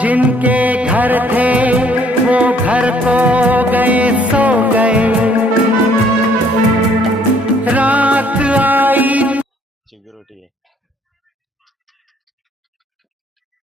जिनके घर थे वो घर तो गए सो गए, रात आई सिक्युरिटी आहे